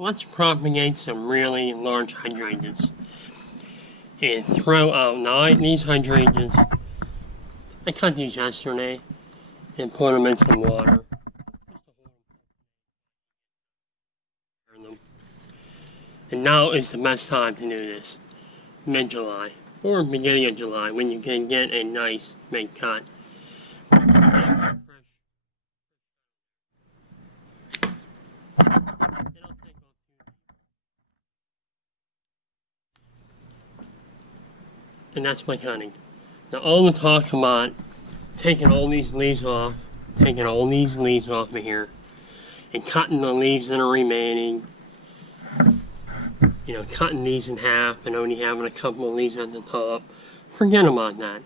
Let's propagate some really large hydrangeas and throw out. Now these hydrangeas, I cut these yesterday and put them in some water. And now is the best time to do this, mid-July or beginning of July, when you can get a nice big cut. And that's my cutting. Now all the talk about taking all these leaves off, of here, and cutting the leaves that are remaining, you know, cutting these in half and only having a couple of leaves at the top, forget about that.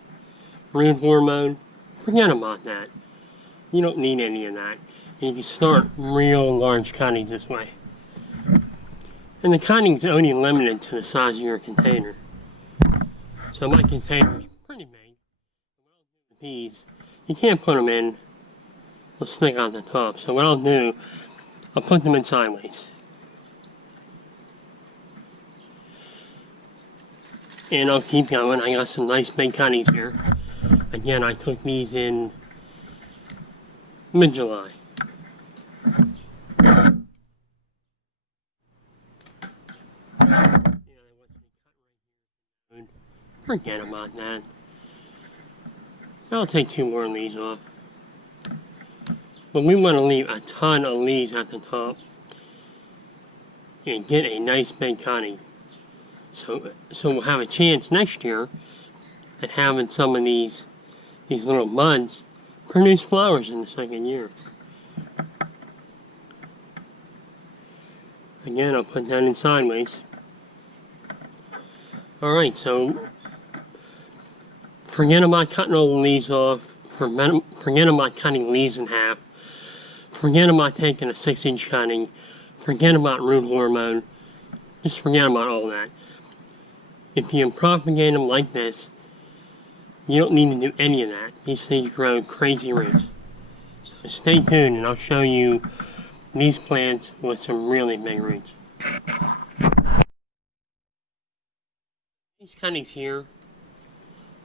Root hormone, forget about that. You don't need any of that. And you can start real large cuttings this way. And the cutting's only limited to the size of your container. So my container is pretty big. These, you can't put them in, they'll stick out the top. So what I'll do, I'll put them in sideways. And I'll keep going. I got some nice big cuttings here. Again, I took these in mid-July. Forget about that. I'll take 2 more leaves off. But we want to leave a ton of leaves at the top and get a nice big cutting. So we'll have a chance next year at having some of these little buds produce flowers in the second year. Again, I'll put that in sideways. Alright, so forget about cutting all the leaves off, forget about cutting leaves in half, forget about taking a 6-inch cutting, forget about root hormone, just forget about all that. If you propagate them like this, you don't need to do any of that. These things grow crazy roots. So stay tuned and I'll show you these plants with some really big roots. These cuttings here,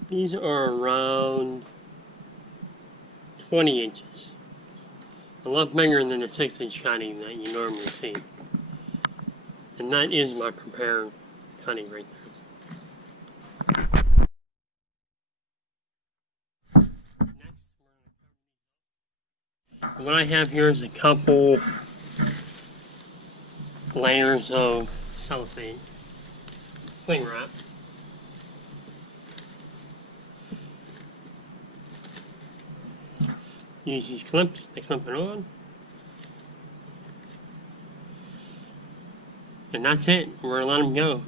these are around 20 inches. A lot bigger than the 6-inch cutting that you normally see. And that is my prepared cutting right there. What I have here is a couple layers of cellophane, cling wrap. Use these clips to clip it on. And that's it. We're gonna let them go.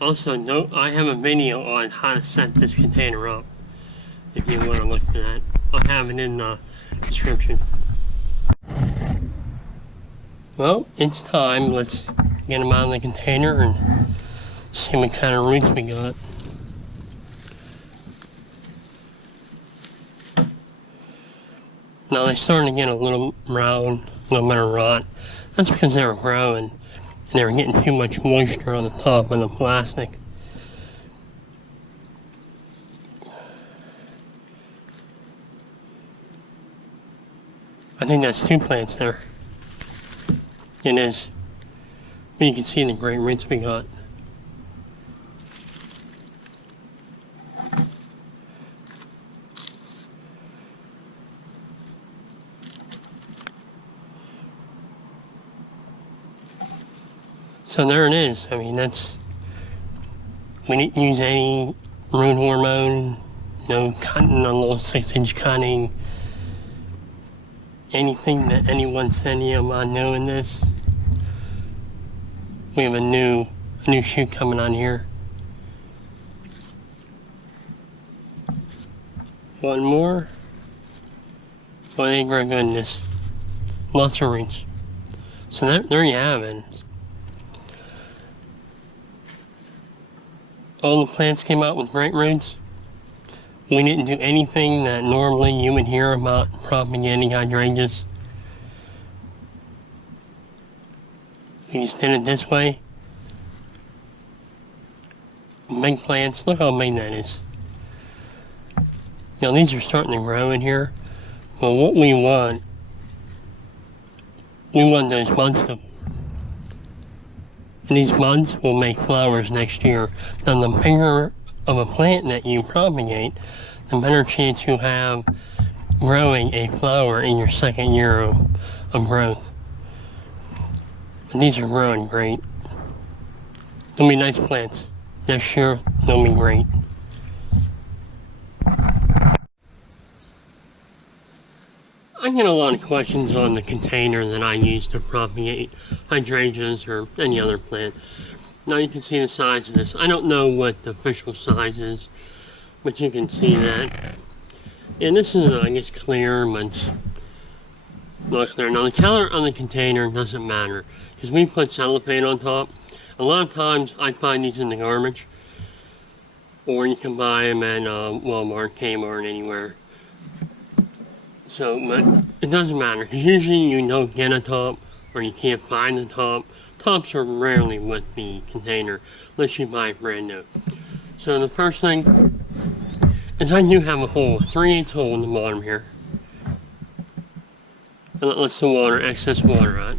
Also, note I have a video on how to set this container up. If you want to look for that, I'll have it in the description. Well, it's time. Let's get them out of the container and see what kind of roots we got. Now they're starting to get a little round, a little bit of rot. That's because they were growing and they were getting too much moisture on the top of the plastic. I think that's 2 plants there. It is. But you can see the great roots we got. So there it is. I mean, we didn't use any root hormone, no cutting on a little 6-inch cutting. Anything that anyone said about doing this, we have a new shoot coming on here. One more. Well, they grow goodness. Lots of roots. So there you have it. All the plants came out with great roots. We didn't do anything that normally you would hear about propagating hydrangeas. You just did it this way. Big plants, look how big that is. Now these are starting to grow in here. Well, what we want those buds to, and these buds will make flowers next year. Now the bigger of a plant that you propagate, the better chance you have growing a flower in your second year of growth. And these are growing great. They'll be nice plants. Next year, they'll be great. I get a lot of questions on the container that I use to propagate hydrangeas or any other plant. Now you can see the size of this. I don't know what the official size is, but you can see that. And this is, I guess, clear, but it's not clear. Now the color on the container doesn't matter, because we put cellophane on top. A lot of times I find these in the garbage, or you can buy them at Walmart, Kmart, anywhere. So, but it doesn't matter, because usually you don't get a top, or you can't find the top. Tops are rarely with the container, unless you buy it brand new. So the first thing is I do have a hole, a 3/8 hole in the bottom here. And that lets the water, excess water out.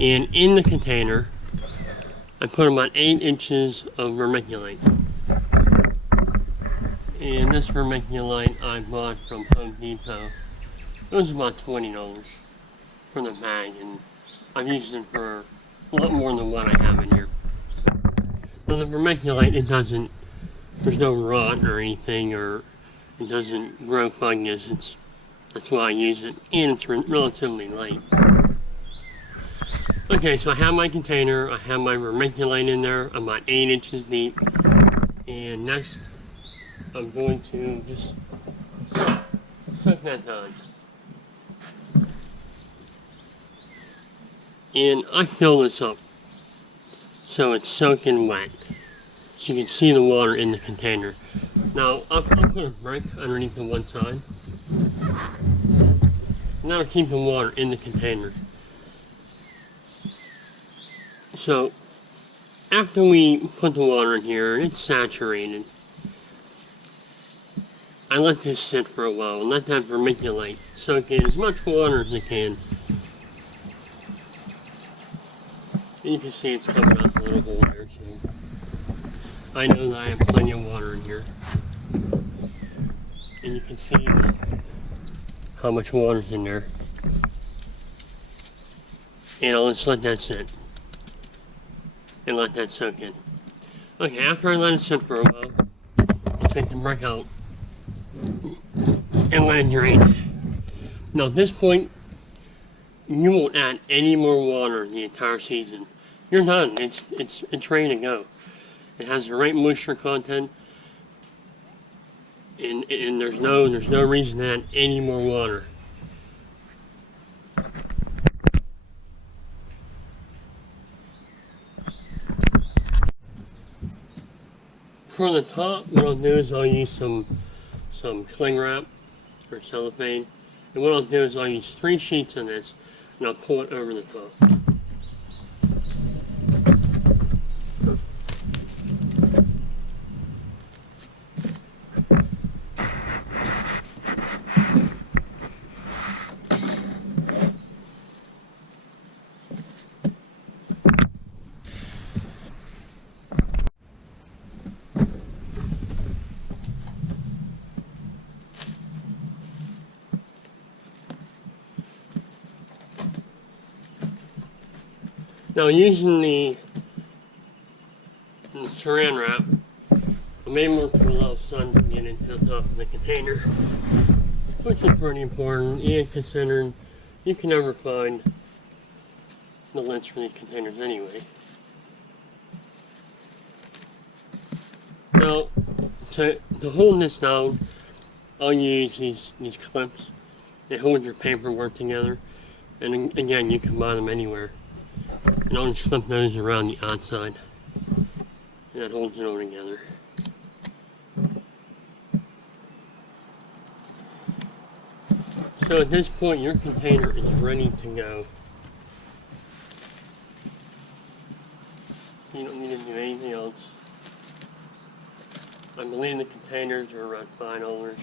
And in the container, I put about 8 inches of vermiculite. And this vermiculite I bought from Home Depot. It was about $20 for the bag, and I've used it for a lot more than what I have in here. Now the vermiculite, there's no rot or anything, or it doesn't grow fungus. That's why I use it, and it's relatively light. Okay, so I have my container, I have my vermiculite in there, about 8 inches deep, and next I'm going to just soak that down. And I fill this up so it's soaking wet, so you can see the water in the container. Now I'll put a brick underneath the one side, and that'll keep the water in the container. So after we put the water in here and it's saturated, I let this sit for a while and let that vermiculite soak in as much water as it can. And you can see it's coming out the little hole there, so I know that I have plenty of water in here. And you can see how much water's in there. And I'll just let that sit and let that soak in. Okay, after I let it sit for a while, I'll take the brick out and let it drain. Now at this point, you won't add any more water the entire season. You're done. It's ready to go. It has the right moisture content, and there's no reason to add any more water. For the top, what I'll do is I'll use some cling wrap or cellophane, and what I'll do is I'll use 3 sheets of this, and I'll pull it over the top. Now using the saran wrap, I'm able to allow sun to get into the top of the container, which is pretty important, and considering you can never find the lids for these containers anyway. Now, to hold this down, I'll use these clips. They hold your paperwork together, and again, you can buy them anywhere. And I'll just clip those around the outside, and that holds it all together. So at this point, your container is ready to go. You don't need to do anything else. I believe the containers are around $5.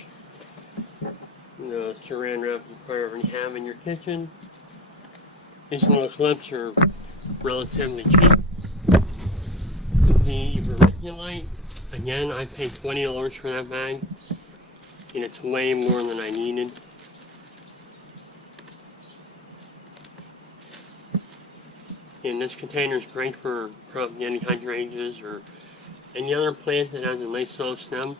The saran wrap you probably already have in your kitchen. These little clips are relatively cheap. The vermiculite, again, I paid $20 for that bag, and it's way more than I needed. And this container is great for propagating hydrangeas or any other plant that has a nice soft stem.